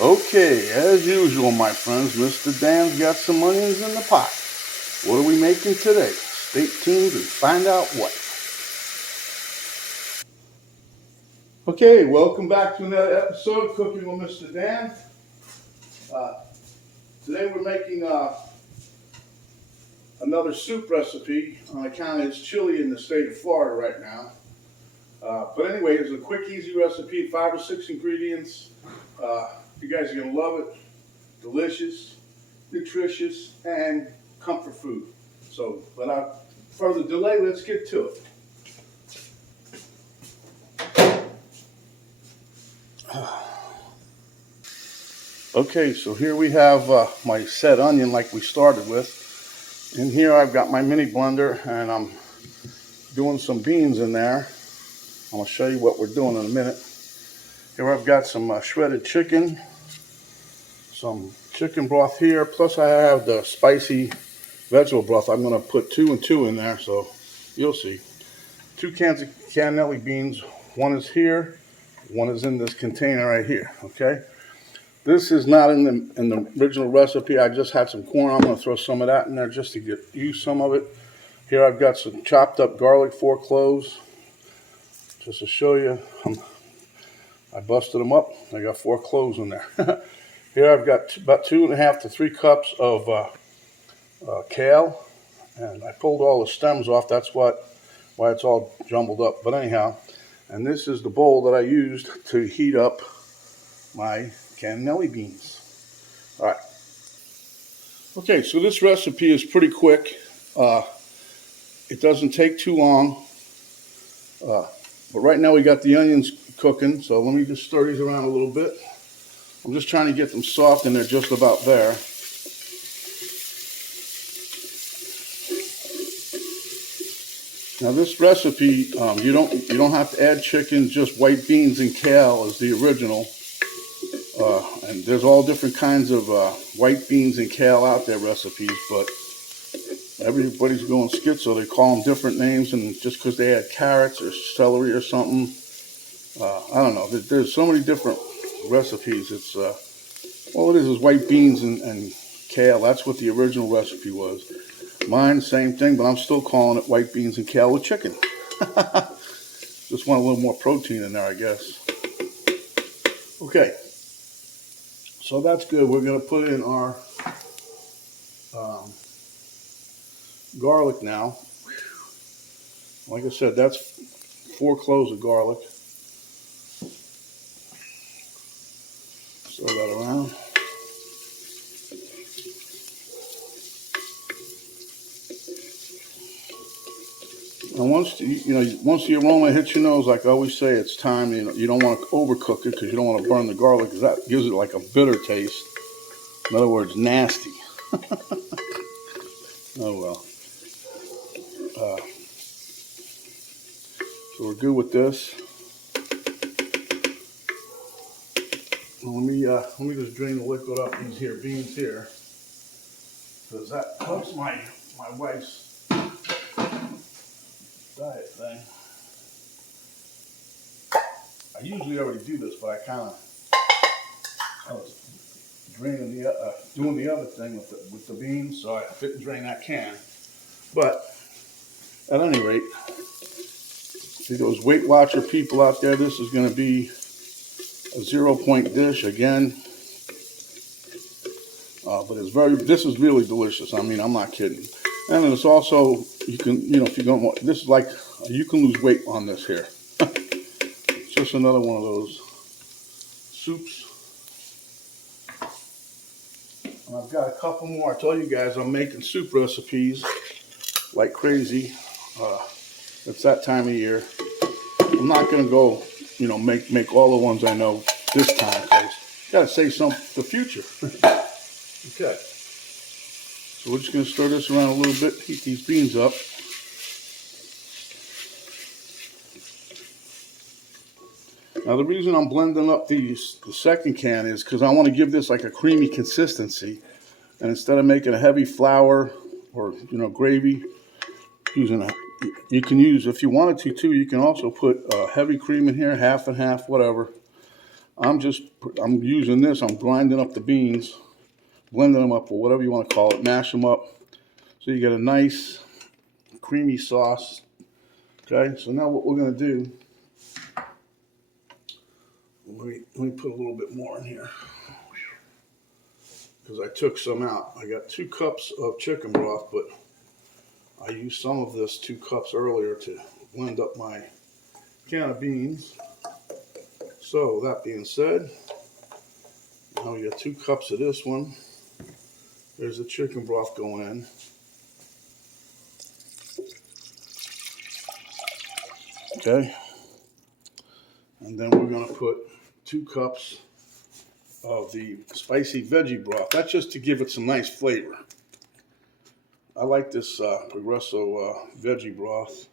Okay, as usual, my friends, Mr. Dan's got some onions in the pot. What are we making today? Stay tuned and find out what. Okay, welcome back to another episode of Cooking with Mr. Dan. Today we're making another soup recipe on account of it's chilly in the state of Florida right now. But anyway, it's a quick, easy recipe, 5 or 6 ingredients. You guys are going to love it. Delicious, nutritious, and comfort food. So without further delay, let's get to it. Okay, so here we have my set onion like we started with. In here I've got my mini blender and I'm doing some beans in there. I'm going to show you what we're doing in a minute. Here I've got some shredded chicken, some chicken broth here, plus I have the spicy vegetable broth. I'm going to put 2 and 2 in there, so you'll see. 2 cans of cannellini beans. One is here, one is in this container right here, okay? This is not in the original recipe. I just had some corn. I'm going to throw some of that in there just to use some of it. Here I've got some chopped up garlic, 4 cloves. Just to show you, I busted them up. I got 4 cloves in there. Here I've got about 2.5 to 3 cups of kale, and I pulled all the stems off. That's why it's all jumbled up. But anyhow, and this is the bowl that I used to heat up my cannellini beans. All right. Okay, so this recipe is pretty quick. It doesn't take too long. But right now we got the onions cooking, so let me just stir these around a little bit. I'm just trying to get them soft, and they're just about there. Now this recipe, you don't have to add chicken, just white beans and kale is the original. And there's all different kinds of white beans and kale out there recipes, but everybody's going schizo. They call them different names, and just because they add carrots or celery or something, I don't know. There's so many different recipes. It's all it is white beans and kale. That's what the original recipe was. Mine, same thing, but I'm still calling it white beans and kale with chicken. Just want a little more protein in there, I guess. Okay. So that's good. We're going to put in our garlic now. Like I said, that's 4 cloves of garlic. Stir that around. And once the aroma hits your nose, like I always say, it's time. You don't want to overcook it because you don't want to burn the garlic, because that gives it like a bitter taste. In other words, nasty. Oh well. So we're good with this. Let me just drain the liquid up these here beans here, because that helps my wife's diet thing. I usually already do this, but I was draining doing the other thing with the beans, so I didn't drain that can. But at any rate, for those Weight Watcher people out there, this is going to be a 0-point dish again. But this is really delicious. I mean, I'm not kidding. And it's also, you can, if you don't want, this is like, you can lose weight on this here. It's just another one of those soups. And I've got a couple more. I told you guys I'm making soup recipes like crazy. It's that time of year. I'm not going to go, make all the ones I know this time, because got to save some for the future. Okay. So we're just going to stir this around a little bit, heat these beans up. Now the reason I'm blending up the second can is because I want to give this like a creamy consistency. And instead of making a heavy flour or gravy, you can use, if you wanted to too, you can also put heavy cream in here, half and half, whatever. I'm using this. I'm grinding up the beans, blending them up, or whatever you want to call it. Mash them up so you get a nice creamy sauce. Okay, so now what we're going to do, let me put a little bit more in here because I took some out. I got 2 cups of chicken broth, but I used some of this 2 cups earlier to blend up my can of beans. So that being said, now we got 2 cups of this one. There's the chicken broth going in. Okay. And then we're going to put 2 cups of the spicy veggie broth. That's just to give it some nice flavor. I like this Progresso veggie broth.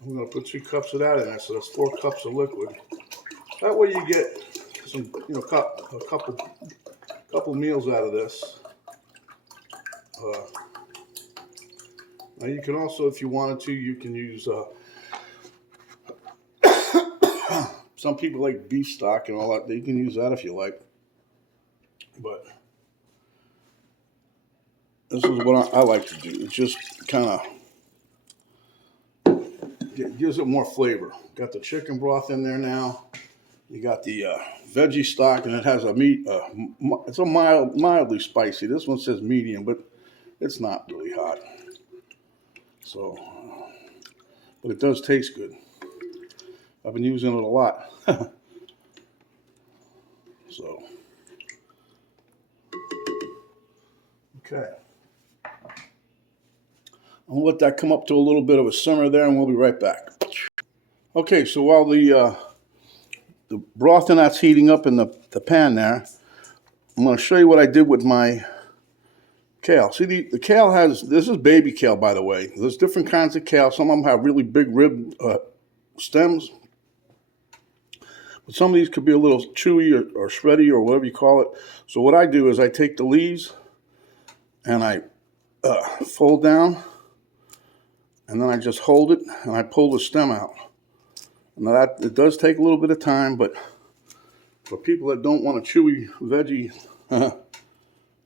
I'm going to put 2 cups of that in there, so that's 4 cups of liquid. That way you get some, a couple meals out of this. Now you can also, if you wanted to, you can use some people like beef stock and all that. You can use that if you like. But this is what I like to do. It just kind of gives it more flavor. Got the chicken broth in there now. You got the veggie stock, and it has a meat. It's a mildly spicy. This one says medium, but it's not really hot. So, but it does taste good. I've been using it a lot. So, okay. I'm gonna let that come up to a little bit of a simmer there, and we'll be right back. Okay, so while the broth and that's heating up in the pan there, I'm going to show you what I did with my kale. See, the kale this is baby kale, by the way. There's different kinds of kale. Some of them have really big rib stems. But some of these could be a little chewy or shreddy or whatever you call it. So what I do is I take the leaves and I fold down, and then I just hold it and I pull the stem out. Now that it does take a little bit of time, but for people that don't want a chewy veggie,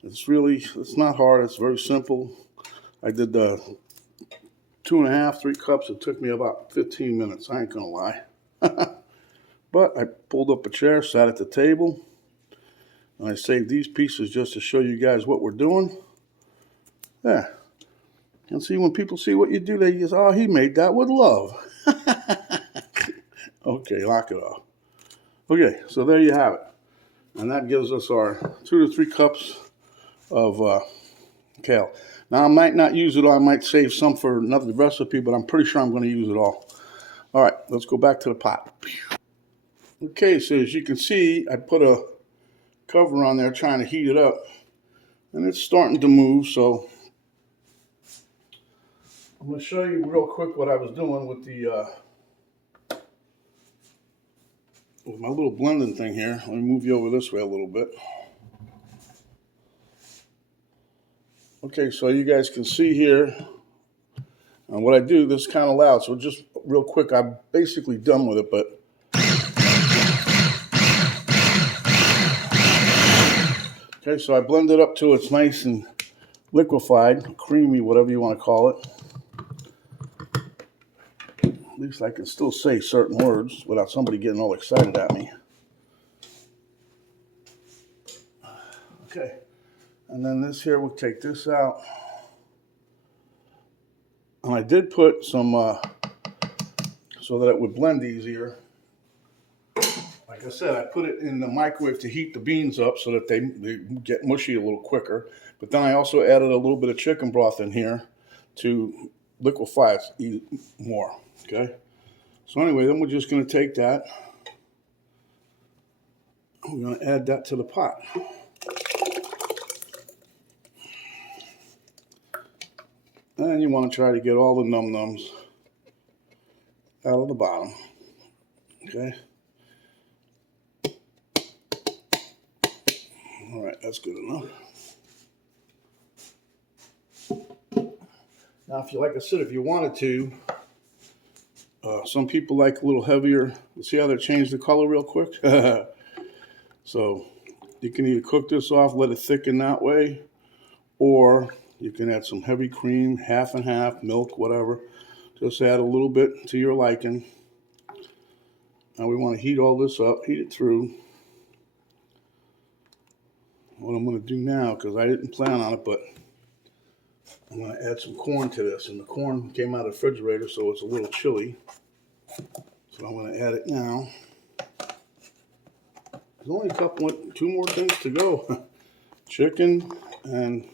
it's not hard. It's very simple. I did 2.5, 3 cups. It took me about 15 minutes. I ain't gonna lie. But I pulled up a chair, sat at the table, and I saved these pieces just to show you guys what we're doing. There. And see, when people see what you do, they just, oh, he made that with love. Okay, lock it off. Okay, so there you have it. And that gives us our 2 to 3 cups of kale. Now, I might not use it all. I might save some for another recipe, but I'm pretty sure I'm going to use it all. All right, let's go back to the pot. Okay, so as you can see, I put a cover on there trying to heat it up, and it's starting to move, so I'm going to show you real quick what I was doing with with my little blending thing here. Let me move you over this way a little bit. Okay, so you guys can see here, and what I do, this is kind of loud, so just real quick, I'm basically done with it, but okay, so I blend it up till it's nice and liquefied, creamy, whatever you want to call it. At least I can still say certain words without somebody getting all excited at me. Okay, and then this here, we'll take this out. And I did put some, so that it would blend easier. Like I said, I put it in the microwave to heat the beans up so that they get mushy a little quicker. But then I also added a little bit of chicken broth in here to liquefy it more, okay? So anyway, then we're just going to take that. We're going to add that to the pot. And you want to try to get all the num-nums out of the bottom, okay? All right, that's good enough. Now, like I said, if you wanted to, Some people like a little heavier. See how they changed the color real quick? So you can either cook this off, let it thicken that way, or you can add some heavy cream, half and half, milk, whatever. Just add a little bit to your liking. Now we want to heat all this up, heat it through. What I'm going to do now, because I didn't plan on it, but I'm going to add some corn to this. And the corn came out of the refrigerator, so it's a little chilly. So I'm going to add it now. There's only two more things to go. Chicken and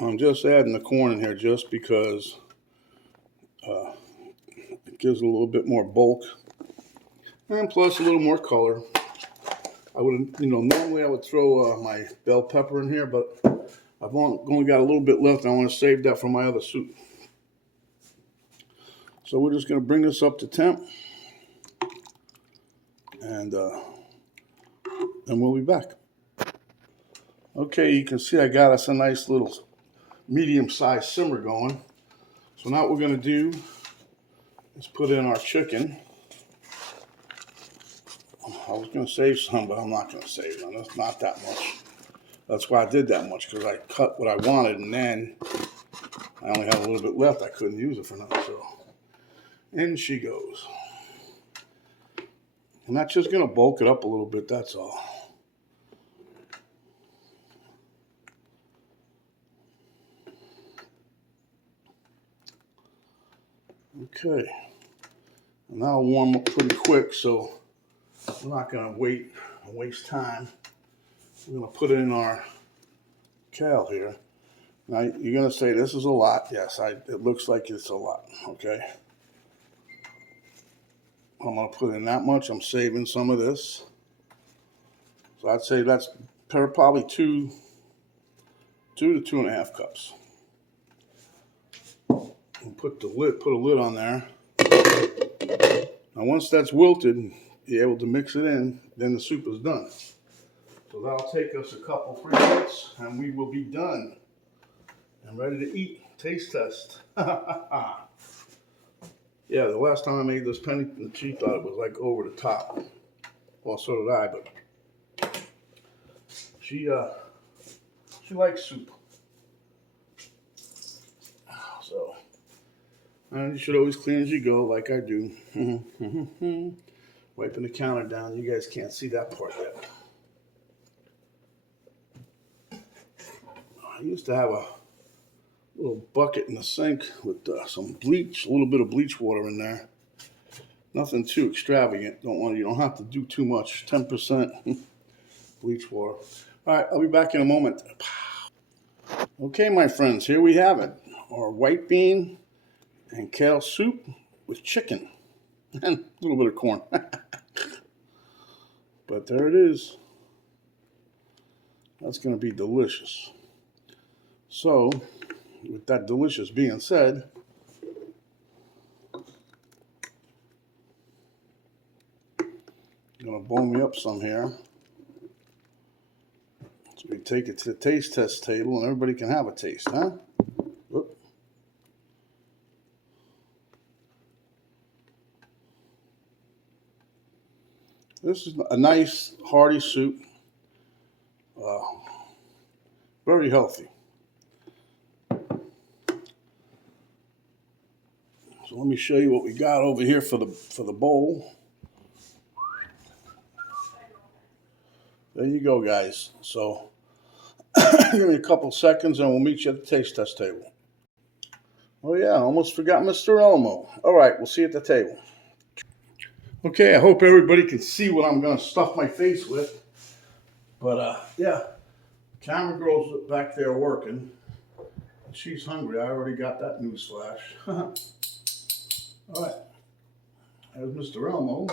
I'm just adding the corn in here just because it gives it a little bit more bulk. And plus a little more color. I would, normally I would throw my bell pepper in here, but I've only got a little bit left. I want to save that for my other soup. So we're just going to bring this up to temp, and then we'll be back. Okay, you can see I got us a nice little medium-sized simmer going. So now what we're going to do is put in our chicken. I was going to save some, but I'm not going to save them. That's not that much. That's why I did that much, because I cut what I wanted, and then I only have a little bit left. I couldn't use it for nothing, so in she goes. And that's just going to bulk it up a little bit, that's all. Okay. And that'll warm up pretty quick, so we're not going to wait and waste time. We're going to put in our kale here. Now, you're going to say, this is a lot. Yes, it looks like it's a lot, okay? I'm going to put in that much. I'm saving some of this. So I'd say that's probably 2 to 2.5 cups. And put a lid on there. Now once that's wilted, you're able to mix it in, then the soup is done. So that'll take us a couple, 3 minutes, and we will be done and ready to eat. Taste test. Yeah, the last time I made this penny, she thought it was like over the top. Well, so did I, but she likes soup. So, and you should always clean as you go, like I do. Wiping the counter down. You guys can't see that part yet. I used to have a little bucket in the sink with some bleach, a little bit of bleach water in there. Nothing too extravagant. You don't have to do too much. 10% bleach water. All right, I'll be back in a moment. Okay, my friends, here we have it. Our white bean and kale soup with chicken and a little bit of corn. But there it is. That's going to be delicious. So, with that delicious being said, I'm going to bowl me up some here. So we take it to the taste test table and everybody can have a taste, huh? Whoop. This is a nice, hearty soup. Very healthy. So let me show you what we got over here for the bowl. There you go, guys. So give me a couple seconds and we'll meet you at the taste test table. Oh yeah, I almost forgot Mr. Elmo. All right, we'll see you at the table. Okay, I hope everybody can see what I'm going to stuff my face with. But yeah, camera girl's back there working. She's hungry. I already got that news flash. All right, there's Mr. Elmo.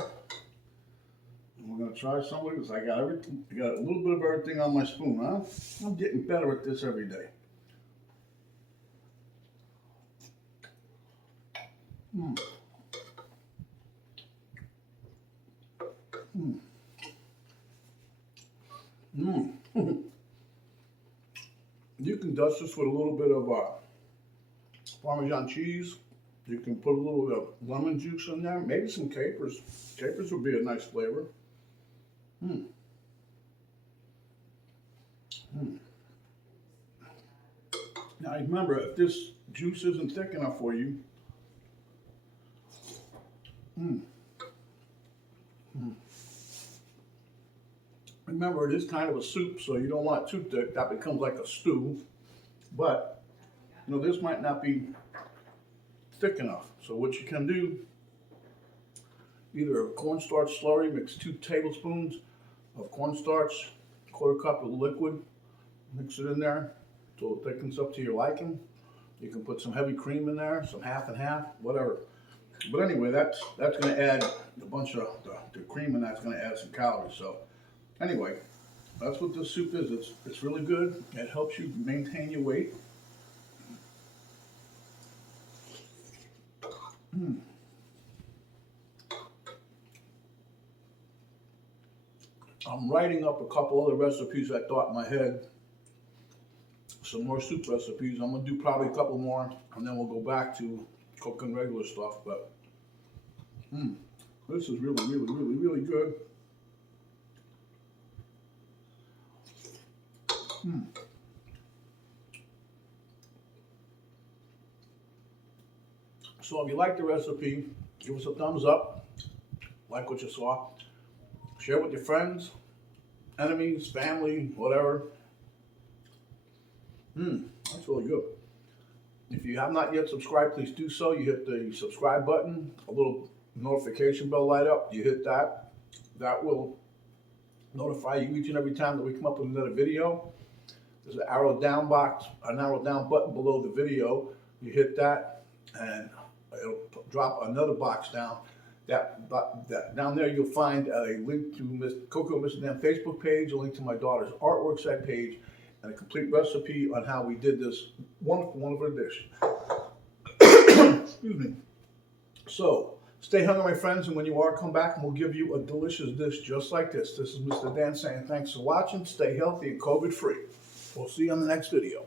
We're going to try some of this. I got a little bit of everything on my spoon, huh? I'm getting better at this every day. Mm. Mm. Mm. You can dust this with a little bit of Parmesan cheese. You can put a little lemon juice in there, maybe some capers. Capers would be a nice flavor. Mm. Mm. Now remember, if this juice isn't thick enough for you, remember it is kind of a soup, so you don't want it too thick. That becomes like a stew. But, you know, this might not be thick enough. So what you can do, either a cornstarch slurry, mix 2 tablespoons of cornstarch, 1/4 cup of liquid, mix it in there so it thickens up to your liking. You can put some heavy cream in there, some half and half, whatever. But anyway, that's going to add a bunch of the cream, and that's going to add some calories. So anyway, that's what this soup is. It's really good. It helps you maintain your weight. I'm writing up a couple other recipes I thought in my head. Some more soup recipes. I'm going to do probably a couple more, and then we'll go back to cooking regular stuff. But this is really, really, really, really good. So if you like the recipe, give us a thumbs up, like what you saw, share with your friends, enemies, family, whatever. That's really good. If you have not yet subscribed, please do so. You hit the subscribe button, a little notification bell light up, you hit that. That will notify you each and every time that we come up with another video. There's an arrow down button below the video. You hit that and it'll drop another box down. Down there you'll find a link to Miss Coco Minced Facebook page, a link to my daughter's artwork site page, and a complete recipe on how we did this wonderful dish. Excuse me. So, stay hungry, my friends, and when you are, come back and we'll give you a delicious dish just like this. This is Mr. Dan saying thanks for watching. Stay healthy and COVID free. We'll see you on the next video.